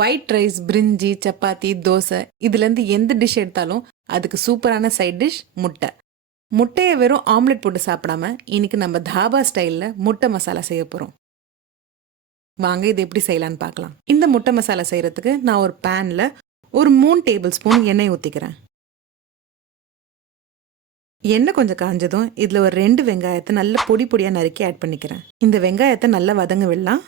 White rice பிரிஞ்சி சப்பாத்தி தோசை இதுலேருந்து எந்த டிஷ் எடுத்தாலும் அதுக்கு சூப்பரான சைட் டிஷ் முட்டை. முட்டையை வெறும் ஆம்லெட் போட்டு சாப்பிடாம இன்னைக்கு நம்ம தாபா ஸ்டைலில் முட்டை மசாலா செய்ய போகிறோம் வாங்க இது எப்படி செய்யலான்னு பார்க்கலாம். இந்த முட்டை மசாலா செய்கிறதுக்கு நான் ஒரு பேனில் ஒரு மூணு டேபிள் ஸ்பூன் எண்ணெய் ஊற்றிக்கிறேன் எண்ணெய் கொஞ்சம் காஞ்சதும் இதில் ஒரு ரெண்டு வெங்காயத்தை நல்ல பொடி பொடியாக நறுக்கி ஆட் பண்ணிக்கிறேன். இந்த வெங்காயத்தை நல்லா வதங்க விடலாம்.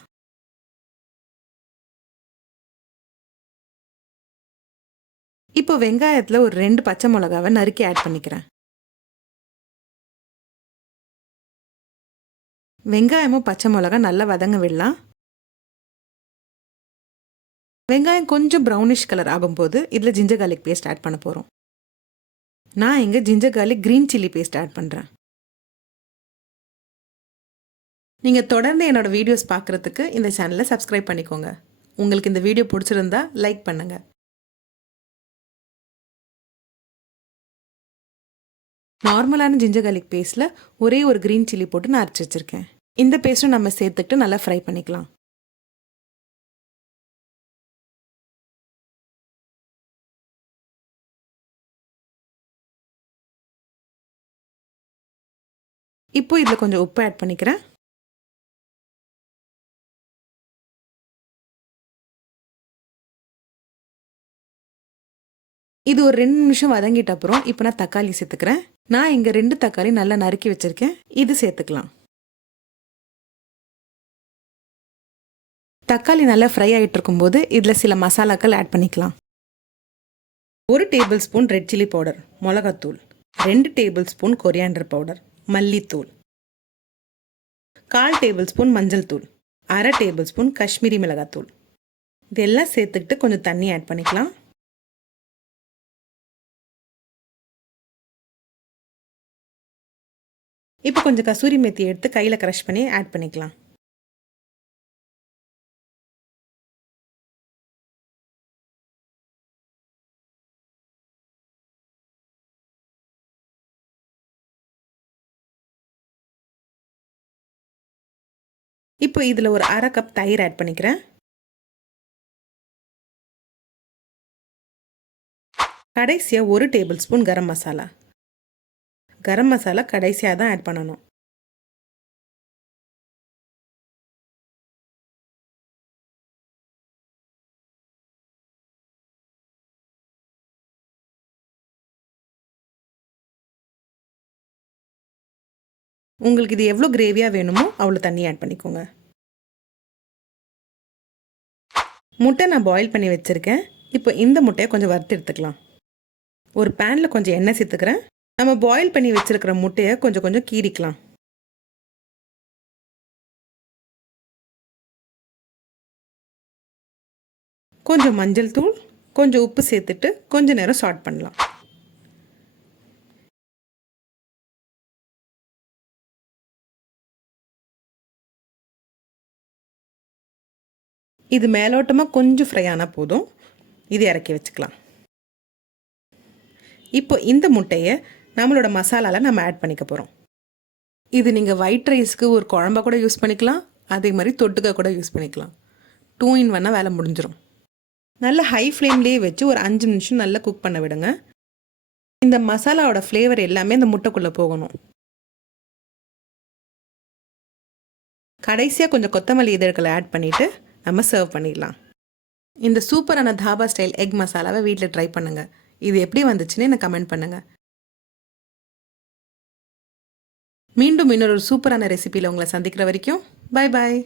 இப்போ வெங்காயத்தில் ஒரு ரெண்டு பச்சை மிளகாவை நறுக்கி ஆட் பண்ணிக்கிறேன். வெங்காயமும் பச்சை மிளகா நல்லா வதங்க விடலாம். வெங்காயம் கொஞ்சம் ப்ரௌனிஷ் கலர் ஆகும்போது இதில் ஜிஞ்சர் கார்லிக் பேஸ்ட் ஆட் பண்ண போகிறோம் நான் இங்கே ginger garlic green chilli paste add பண்ணுறேன் நீங்கள் தொடர்ந்து என்னோடய வீடியோஸ் பார்க்குறதுக்கு இந்த சேனலை சப்ஸ்கிரைப் பண்ணிக்கோங்க. உங்களுக்கு இந்த வீடியோ பிடிச்சிருந்தா லைக் பண்ணுங்கள் நார்மலான ஜிஞ்சர் கார்லிக் பேஸ்ட்டில் ஒரே ஒரு க்ரீன் சில்லி போட்டு நான் அரைச்சி வச்சுருக்கேன். இந்த பேஸ்ட்டும் நம்ம சேர்த்துக்கிட்டு நல்லா ஃப்ரை பண்ணிக்கலாம். இப்போ இதில் கொஞ்சம் உப்பு ஆட் பண்ணிக்கிறேன். இது ஒரு ரெண்டு நிமிஷம் வதங்கிட்ட அப்புறம் இப்போ நான் தக்காளி சேர்த்துக்கிறேன். நான் இங்கே ரெண்டு தக்காளி நல்லா நறுக்கி வச்சுருக்கேன். இது சேர்த்துக்கலாம். தக்காளி நல்லா ஃப்ரை ஆகிட்டு இருக்கும்போது இதில் சில மசாலாக்கள் ஆட் பண்ணிக்கலாம். ஒரு tablespoon red chilli powder மிளகாத்தூள். ரெண்டு டேபிள் ஸ்பூன் கொரியாண்டர் பவுடர் மல்லித்தூள். கால் டேபிள் ஸ்பூன் மஞ்சள் தூள். அரை டேபிள் ஸ்பூன் காஷ்மீரி மிளகாத்தூள். இதெல்லாம் சேர்த்துக்கிட்டு கொஞ்சம் தண்ணி ஆட் பண்ணிக்கலாம். இப்போ கொஞ்சம் கசூரி மெத்தி எடுத்து கையில் க்ரஷ் பண்ணி ஆட் பண்ணிக்கலாம். இப்போ இதில் ஒரு அரை கப் தயிர் ஆட் பண்ணிக்கிறேன். கடைசியாக ஒரு டேபிள் ஸ்பூன் கரம் மசாலா. கரம் மசாலா கடைசியாக தான் ஆட் பண்ணணும். உங்களுக்கு இது எவ்வளோ கிரேவியாக வேணுமோ அவ்வளோ தண்ணி ஆட் பண்ணிக்கோங்க. முட்டை நான் பாயில் பண்ணி வச்சுருக்கேன். இப்போ இந்த முட்டையை கொஞ்சம் வறுத்து எடுத்துக்கலாம். ஒரு பேனில் கொஞ்சம் எண்ணெய் சேர்த்துக்கிறேன். நம்ம பாயில் பண்ணி வச்சுருக்கிற முட்டையை கொஞ்சம் கொஞ்சம் கீறிக்கலாம். கொஞ்சம் மஞ்சள் தூள் கொஞ்சம் உப்பு சேர்த்துட்டு கொஞ்ச நேரம் சாட் பண்ணலாம். இது மேலோட்டமாக கொஞ்சம் ஃப்ரை ஆனால் போதும். இது இறக்கி வச்சுக்கலாம். இப்போ இந்த முட்டையை நம்மளோட மசாலாவில் நம்ம ஆட் பண்ணிக்க போகிறோம் இது நீங்கள் ஒயிட் ரைஸ்க்கு ஒரு குழம்பா கூட யூஸ் பண்ணிக்கலாம். அதே மாதிரி தொட்டுக்க கூட யூஸ் பண்ணிக்கலாம். டூ இன் ஒன்னாக வேலை முடிஞ்சிடும் நல்ல ஹை ஃப்ளேம்லேயே வச்சு ஒரு அஞ்சு நிமிஷம் நல்லா குக் பண்ண விடுங்க. இந்த மசாலாவோட ஃப்ளேவர் எல்லாமே இந்த முட்டைக்குள்ளே போகணும். கடைசியாக கொஞ்சம் கொத்தமல்லி இதழ்களை ஆட் பண்ணிவிட்டு நம்ம சர்வ் பண்ணிடலாம். இந்த சூப்பரான தாபா ஸ்டைல் எக் மசாலாவை வீட்டில் ட்ரை பண்ணுங்கள் இது எப்படி வந்துச்சுன்னு எனக்கு கமெண்ட் பண்ணுங்கள் மீண்டும் இன்னொரு சூப்பரான ரெசிபியில் உங்களை சந்திக்கிற வரைக்கும். Bye bye